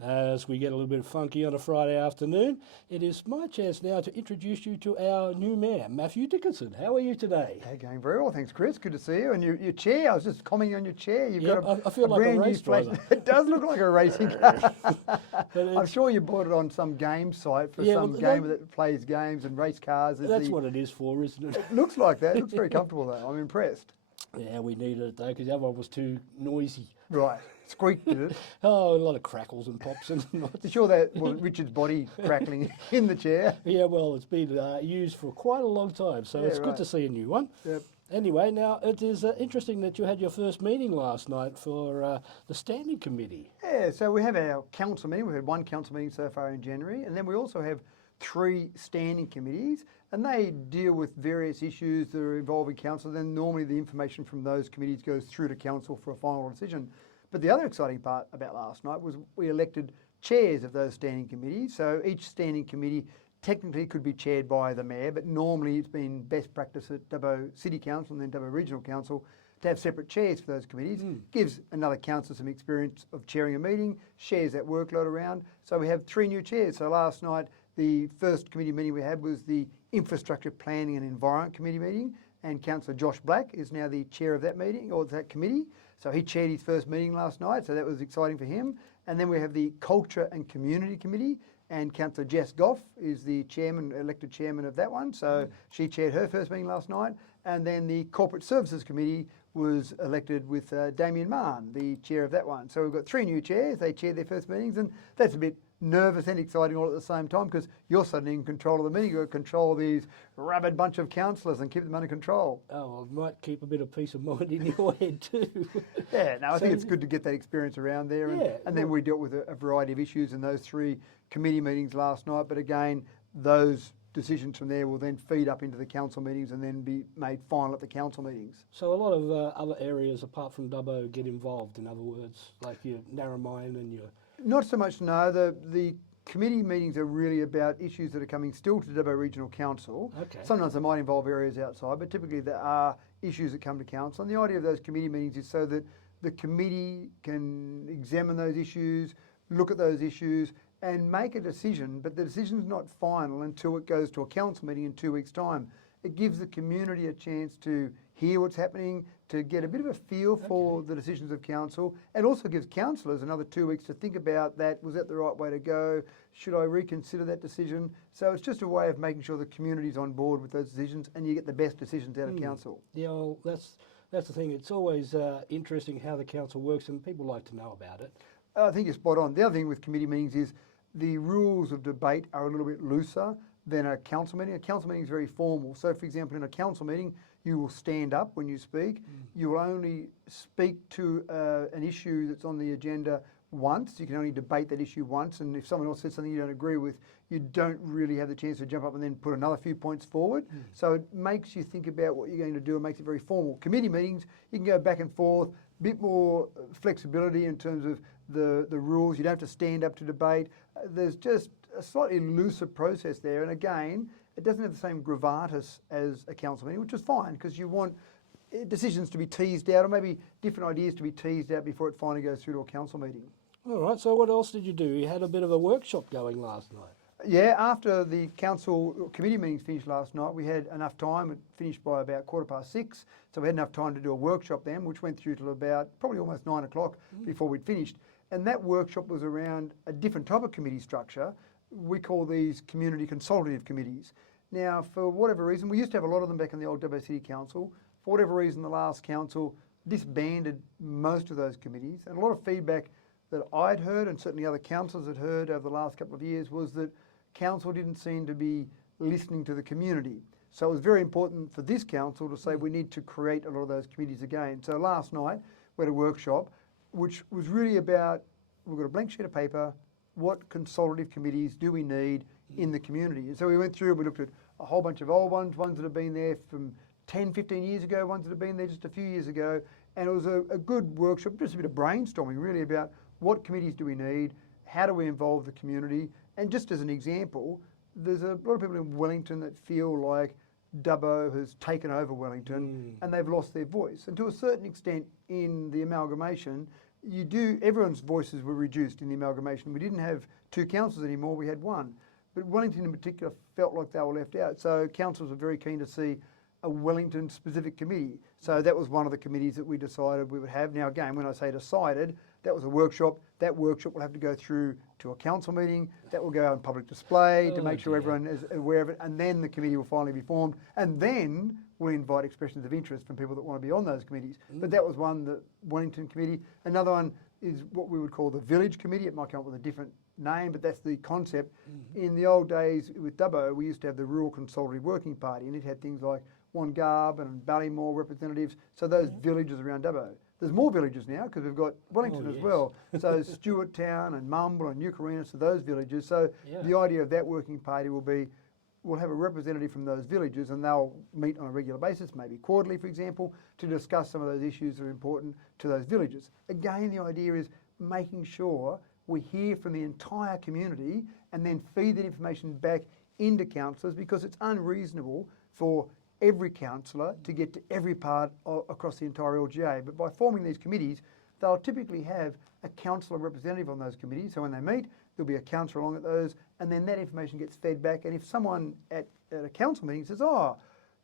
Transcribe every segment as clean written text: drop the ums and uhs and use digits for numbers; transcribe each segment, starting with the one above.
As we get a little bit funky on a Friday afternoon, it is my chance now to introduce you to our new mayor, Matthew Dickinson. How are you today? Hey, going very well, thanks, Chris. Good to see you. And your chair, I was just commenting on your chair. You've Yep, got I feel like a brand race new flash. driver. It does look like a racing car. I'm it's- sure you bought it on some game site for Yeah, some well, gamer that plays games and race cars. That's what it is for, isn't it? It looks like that. It looks very comfortable though. I'm impressed. Yeah, we needed it though, because the other one was too noisy. Right. Squeaked, did it? Oh, a lot of crackles and pops and You sure that was Richard's body crackling in the chair? yeah, well, it's been used for quite a long time, so Yeah, it's good right. to see a new one. Yep. Anyway, now it is interesting that you had your first meeting last night for the standing committee. Yeah, so we have our council meeting. We've had one council meeting so far in January, and then we also have 3 standing committees, and they deal with various issues that are involving council. Then normally the information from those committees goes through to council for a final decision. But the other exciting part about last night was we elected chairs of those standing committees. So each standing committee technically could be chaired by the mayor, but normally it's been best practice at Dubbo City Council and then Dubbo Regional Council to have separate chairs for those committees. Gives another councillor some experience of chairing a meeting, shares that workload around. So we have 3 new chairs. So last night, the first committee meeting we had was the Infrastructure Planning and Environment Committee meeting, and Councillor Josh Black is now the chair of that meeting, or that committee. So he chaired his first meeting last night, so that was exciting for him. And then we have the Culture and Community Committee, and Councillor Jess Goff is the chairman, elected chairman of that one. So she chaired her first meeting last night. And then the Corporate Services Committee was elected with Damien Mann, the chair of that one. So we've got 3 new chairs. They chaired their first meetings, and that's a bit nervous and exciting all at the same time because you're suddenly in control of the meeting. You've got to control these rabid bunch of councillors and keep them under control. Oh, I might keep a bit of peace of mind in your head too. Yeah, no, I think So- it's good to get that experience around there. And, Yeah, and then we dealt with a variety of issues in those 3 committee meetings last night. But again, those decisions from there will then feed up into the council meetings and then be made final at the council meetings. So a lot of other areas apart from Dubbo get involved, in other words, like your Narromine and your... Not so much, no. The committee meetings are really about issues that are coming still to Dubbo Regional Council. Okay. Sometimes they might involve areas outside, but typically there are issues that come to council. And the idea of those committee meetings is so that the committee can examine those issues, look at those issues, and make a decision, but the decision's not final until it goes to a council meeting in 2 weeks' time. It gives the community a chance to hear what's happening, to get a bit of a feel for the decisions of council, and also gives councillors another 2 weeks to think about that. Was that the right way to go? Should I reconsider that decision? So it's just a way of making sure the community's on board with those decisions and you get the best decisions out of council. Yeah, well, that's the thing. It's always interesting how the council works, and people like to know about it. I think you're spot on. The other thing with committee meetings is the rules of debate are a little bit looser than a council meeting. A council meeting is very formal. So, for example, in a council meeting, you will stand up when you speak. You will only speak to an issue that's on the agenda once. You can only debate that issue once. And if someone else says something you don't agree with, you don't really have the chance to jump up and then put another few points forward. So it makes you think about what you're going to do and makes it very formal. Committee meetings, you can go back and forth, a bit more flexibility in terms of the rules. You don't have to stand up to debate. There's just a slightly looser process there. And again, it doesn't have the same gravatus as a council meeting, which is fine because you want decisions to be teased out or maybe different ideas to be teased out before it finally goes through to a council meeting. All right, so what else did you do? You had a bit of a workshop going last night. Yeah, after the council committee meetings finished last night, we had enough time. It finished by about 6:15, so we had enough time to do a workshop then, which went through till about probably almost 9 o'clock before we'd finished. And that workshop was around a different type of committee structure. We call these community consultative committees. Now, for whatever reason, we used to have a lot of them back in the old Dubbo City Council. For whatever reason, the last council disbanded most of those committees, and a lot of feedback that I'd heard and certainly other councillors had heard over the last couple of years was that council didn't seem to be listening to the community. So it was very important for this council to say we need to create a lot of those committees again. So last night we had a workshop which was really about, we've got a blank sheet of paper, what consultative committees do we need in the community? And so we went through and we looked at a whole bunch of old ones that have been there from 10, 15 years ago, ones that have been there just a few years ago. And it was a good workshop, just a bit of brainstorming really about what committees do we need, how do we involve the community. And just as an example, there's a lot of people in Wellington that feel like Dubbo has taken over Wellington and they've lost their voice. And to a certain extent in the amalgamation, everyone's voices were reduced in the amalgamation. We didn't have two councils anymore, we had one. But Wellington in particular felt like they were left out. So councils were very keen to see a Wellington specific committee. So that was one of the committees that we decided we would have. Now again, when I say decided, that was a workshop. That workshop will have to go through to a council meeting. That will go on public display to make sure everyone is aware of it. And then the committee will finally be formed. And then we'll invite expressions of interest from people that want to be on those committees. But that was one, the Wellington committee. Another one is what we would call the village committee. It might come up with a different name, but that's the concept. In the old days with Dubbo, we used to have the Rural Consultative Working Party, and it had things like Wongarb and Ballymore representatives, so those villages around Dubbo. There's more villages now because we've got Wellington as well. So Stewart Town and Mumble and Eucarina, so those villages. So the idea of that working party will be, we'll have a representative from those villages and they'll meet on a regular basis, maybe quarterly for example, to discuss some of those issues that are important to those villages. Again, the idea is making sure we hear from the entire community and then feed that information back into councillors, because it's unreasonable for every councillor to get to every part across the entire LGA. But by forming these committees, they'll typically have a councillor representative on those committees. So when they meet, there'll be a councillor along at those, and then that information gets fed back. And if someone at a council meeting says, oh,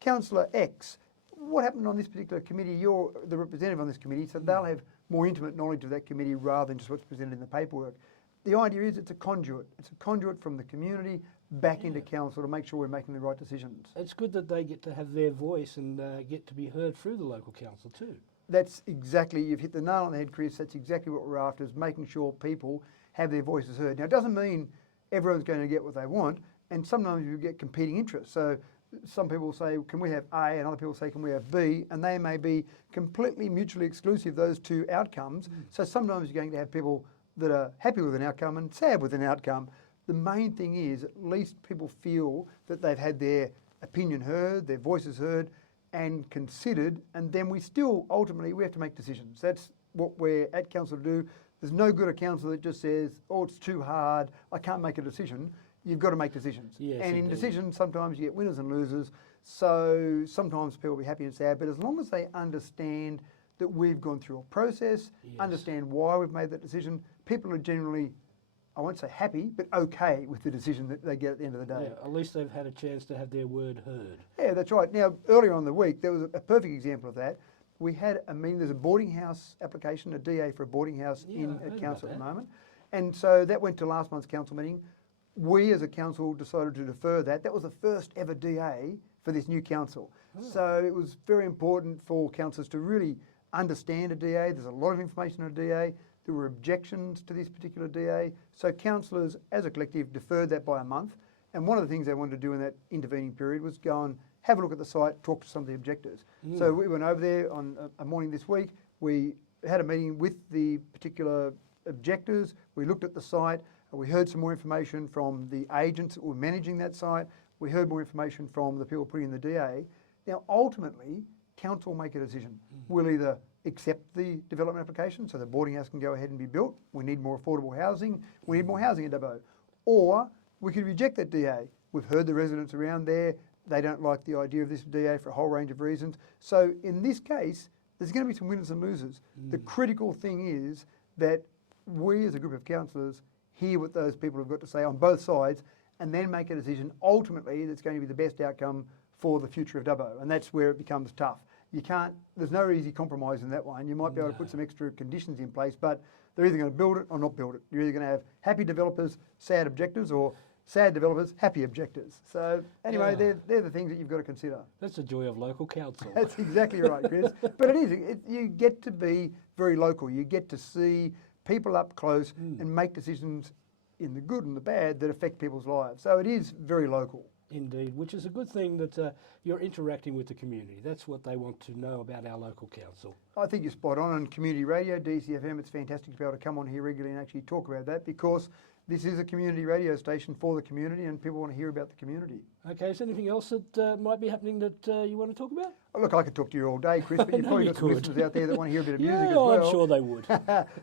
Councillor X, what happened on this particular committee? You're the representative on this committee, so they'll have more intimate knowledge of that committee rather than just what's presented in the paperwork. The idea is it's a conduit. It's a conduit from the community back into council to make sure we're making the right decisions. It's good that they get to have their voice and get to be heard through the local council too. That's exactly, you've hit the nail on the head, Chris. That's exactly what we're after, is making sure people have their voices heard. Now, it doesn't mean everyone's going to get what they want, and sometimes you get competing interests. So some people say, can we have A, and other people say, can we have B, and they may be completely mutually exclusive, those two outcomes. So sometimes you're going to have people that are happy with an outcome and sad with an outcome. The main thing is at least people feel that they've had their opinion heard, their voices heard and considered, and then we still, ultimately, we have to make decisions. That's what we're at council to do. There's no good at council that just says, oh, it's too hard, I can't make a decision. You've got to make decisions. Yes, and in indeed. decisions, sometimes you get winners and losers. So sometimes people will be happy and sad, but as long as they understand that we've gone through a process, understand why we've made that decision, people are generally, I won't say happy, but okay with the decision that they get at the end of the day. Yeah, at least they've had a chance to have their word heard. Yeah, that's right. Now, earlier on in the week, there was a perfect example of that. We had a meeting, there's a boarding house application, a DA for a boarding house at council at the moment. And so that went to last month's council meeting. We as a council decided to defer that. That was the first ever DA for this new council. So it was very important for councillors to really understand a DA. There's a lot of information on a DA. There were objections to this particular DA. So councillors as a collective deferred that by a month. And one of the things they wanted to do in that intervening period was go and have a look at the site, talk to some of the objectors. So we went over there on a morning this week. We had a meeting with the particular objectors. We looked at the site. We heard some more information from the agents that were managing that site. We heard more information from the people putting in the DA. Now, ultimately, council will make a decision. We'll either accept the development application so the boarding house can go ahead and be built. We need more affordable housing. We need more housing in Dubbo. Or we could reject that DA. We've heard the residents around there. They don't like the idea of this DA for a whole range of reasons. So in this case, there's going to be some winners and losers. The critical thing is that we as a group of councillors hear what those people have got to say on both sides and then make a decision ultimately that's going to be the best outcome for the future of Dubbo. And that's where it becomes tough. You can't, there's no easy compromise in that one. You might be able to put some extra conditions in place, but they're either going to build it or not build it. You're either going to have happy developers, sad objectors, or sad developers, happy objectors. So anyway, they're the things that you've got to consider. That's the joy of local council. That's exactly right, Chris. But it is, you get to be very local. You get to see people up close and make decisions in the good and the bad that affect people's lives. So it is very local. Indeed, which is a good thing that you're interacting with the community. That's what they want to know about our local council. I think you're spot on community radio, DCFM. It's fantastic to be able to come on here regularly and actually talk about that, because this is a community radio station for the community and people want to hear about the community. Okay, is there anything else that might be happening that you want to talk about? Oh, look, I could talk to you all day, Chris, but you've probably got some listeners out there that want to hear a bit of music as Yeah, well. I'm sure they would.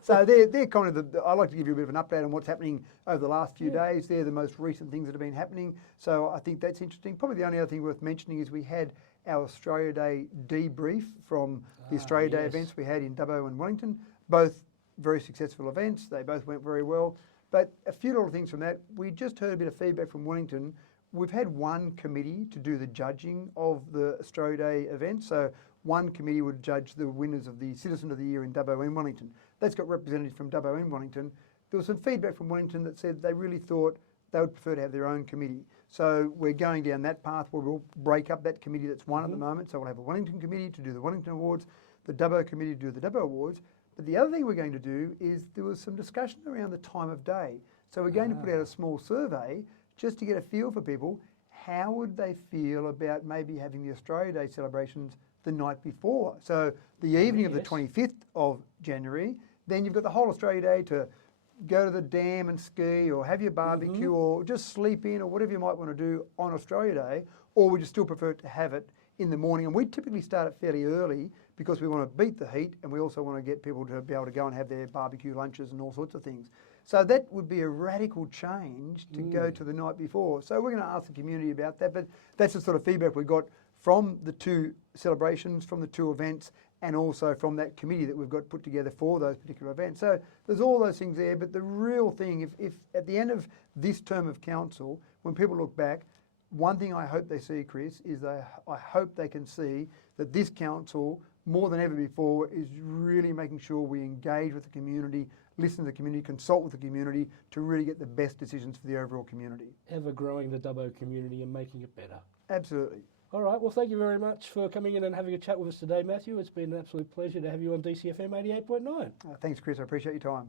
So they're kind of I like to give you a bit of an update on what's happening over the last few days. They're the most recent things that have been happening. So I think that's interesting. Probably the only other thing worth mentioning is we had our Australia Day debrief from the Australia Day events we had in Dubbo and Wellington. Both very successful events. They both went very well. But a few little things from that. We just heard a bit of feedback from Wellington. We've had one committee to do the judging of the Australia Day event. So one committee would judge the winners of the Citizen of the Year in Dubbo and Wellington. That's got representatives from Dubbo and Wellington. There was some feedback from Wellington that said they really thought they would prefer to have their own committee. So we're going down that path where we'll break up that committee that's one at the moment. So we'll have a Wellington committee to do the Wellington Awards, the Dubbo committee to do the Dubbo Awards. But the other thing we're going to do is there was some discussion around the time of day. So we're going to put out a small survey just to get a feel for people. How would they feel about maybe having the Australia Day celebrations the night before? So the evening of the 25th of January, then you've got the whole Australia Day to go to the dam and ski or have your barbecue or just sleep in or whatever you might want to do on Australia Day, or would you still prefer to have it in the morning? And we typically start it fairly early because we want to beat the heat and we also want to get people to be able to go and have their barbecue lunches and all sorts of things. So that would be a radical change to go to the night before. So we're going to ask the community about that, but that's the sort of feedback we got from the two celebrations, from the two events, and also from that committee that we've got put together for those particular events. So there's all those things there, but the real thing, if at the end of this term of council, when people look back, one thing I hope they see, Chris, is I hope they can see that this council, more than ever before, is really making sure we engage with the community, listen to the community, consult with the community to really get the best decisions for the overall community. Ever growing the Dubbo community and making it better. Absolutely. All right, well, thank you very much for coming in and having a chat with us today, Matthew. It's been an absolute pleasure to have you on DCFM 88.9. Thanks, Chris. I appreciate your time.